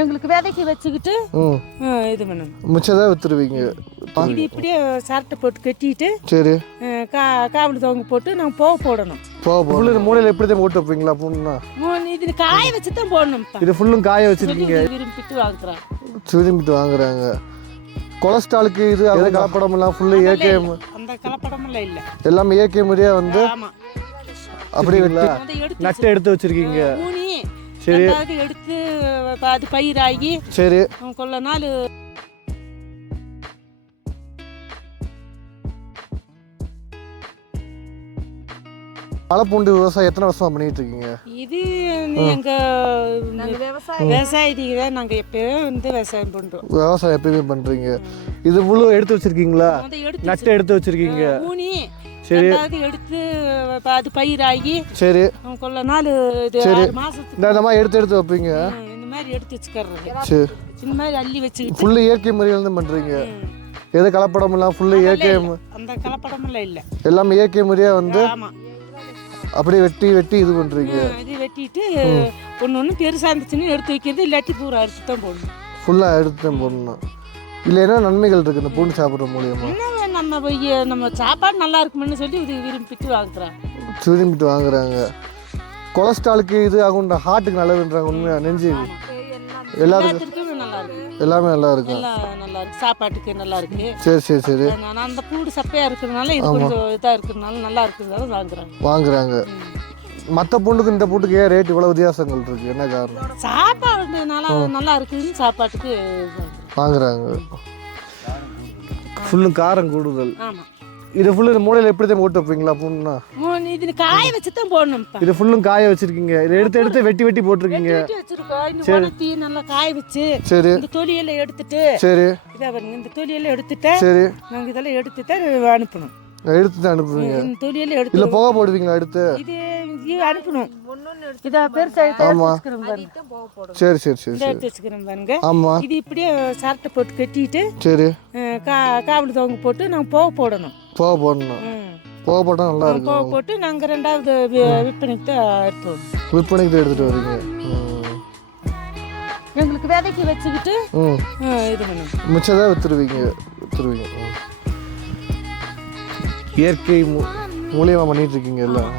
எங்களுக்கு விதைக்கு வச்சுக்கிட்டு இது பண்ணணும். மிச்சதான் வித்துருவீங்க. இது இப்படியே சரட்டை போட்டு கட்டிட்டு சரி காவல் தவங்க போட்டு நாங்கள் போக போடணும். ஃபுல்லு மூலையில் எப்படி தான் போட்டு வைப்பீங்களா? பூன்னா இது காய வச்சு தான் போடணும். இது ஃபுல்லும் காய வச்சுருக்கீங்க. விரும்பிட்டு வாங்குறாங்க. விரும்பிட்டு வாங்குறாங்க. கொலஸ்ட்ராலுக்கு இது அது கலப்படம் எல்லாம் ஃபுல்லு இயற்கை. அந்த கலப்படமெல்லாம் இல்லை, எல்லாமே இயற்கை முறையா வந்து அப்படியே நட்டு எடுத்து வச்சிருக்கீங்க. சரி எடுத்து அது பயிராகி சரி கொள்ள நாள் வாழைப்பூண்டு விவசாயம் எத்தனை வருஷமா பண்ணிட்டு இருக்கீங்க? இது எங்க விவசாயத்துக்கு தான் நாங்கள் எப்பயும் வந்து விவசாயம் பண்ணுறோம். விவசாயம் எப்பயுமே பண்றீங்க. இது முழு எடுத்து வச்சிருக்கீங்களா? நட்டு எடுத்து வச்சிருக்கீங்க. சரி எடுத்து அது பயிராகி சரி கொள்ள நாள் மாசத்துக்கு இந்த மாதிரி எடுத்து வைப்பீங்க. இந்த மாதிரி எடுத்து வச்சுக்கிறது. சரி இந்த மாதிரி அள்ளி வச்சுக்கிட்டு ஃபுல்லு இயற்கை முறையில் தான் பண்றீங்க. எது கலப்படம் எல்லாம் ஃபுல்லு இயற்கை. அந்த கலப்படமெல்லாம் இல்லை, எல்லாமே இயற்கை முறையா வந்து அப்படியே வெட்டி இது பண்றீங்க. இது வெட்டிட்டு ஒன்று பெருசாக இருந்துச்சுன்னு எடுத்து வைக்கிறது, இல்லாட்டி பூரா அரிசி தான் போடணும். ஃபுல்லாக எடுத்து தான் போடணும். இல்லை என்ன நன்மைகள் இருக்குது இந்த பூண்டு சாப்பிட்ற மூலியமா? நம்ம சாப்பாடு நல்லா இருக்குமென்னு சொல்லி இது விரும்பிட்டு வாங்குறாங்க. கொலஸ்ட்ராலுக்கு இது ஆகும், ஹார்ட்டுக்கு நல்லதுன்றாங்க. உண்மையாக நெஞ்சு எல்லாத்துக்குமே நல்லா இருக்கு. எல்லாமே நல்லா இருக்கு. நல்லா இருக்கு, சாப்பாட்டுக்கு நல்லா இருக்கு. சரி சரி சரி நான் அந்த பூண்டு சப்பையா இருக்கிறதுனால இது கொஞ்சம் இதாக இருக்கிறதுனால நல்லா இருக்கிறதால வாங்குறாங்க. மற்ற பூண்டுக்கு இந்த பூண்டுக்கு ஏன் ரேட் இவ்வளோ வித்தியாசங்கள் இருக்கு? என்ன காரணம்? சாப்பாடு நல்லா இருக்குதுன்னு சாப்பாட்டுக்கு வாங்குறாங்க. ஃபுல்லும் காரம் கூடுதல். ஆமாம். இது ஃபுல்லு மூலையில் எப்படி தான் போட்டு வைப்பீங்களா? பூண்டுனா இது காய வச்சு தான் போடணும். இது ஃபுல்லும் காய வச்சிருக்கீங்க. இதை எடுத்து வெட்டி போட்டிருக்கீங்க. நல்லா காய வச்சு சரி இந்த தொலியெல்லாம் எடுத்துட்டு சரி இந்த தொலியெல்லாம் எடுத்துட்டு சரி நாங்கள் இதெல்லாம் எடுத்து தான் அனுப்பணும். எடுத்து தான் அனுப்புவீங்க. இந்த தொலியெல்லாம் எடுத்து இல்லை போக போடுவீங்களா? எடுத்து இது அனுப்பணும். இதை பெருசாக சரி சரி சரி எடுத்து வச்சுக்கிறோம் பாருங்க. ஆமாம். இது இப்படியே சரட்டை போட்டு கட்டிட்டு சரி காவல் தவங்க போட்டு நாங்கள் போக போடணும். போக போட்டால் நல்லா இருக்கும். போக போட்டு நாங்கள் ரெண்டாவது விற்பனைக்கு தான் எடுத்துவோம். விற்பனைக்கு தான் எடுத்துகிட்டு வரீங்க. எங்களுக்கு விதைக்கு வச்சுக்கிட்டு இது பண்ணுவோம். மிச்சதான் வித்துருவீங்க. இயற்கை மூலியமாக பண்ணிட்டு இருக்கீங்க எல்லாம்.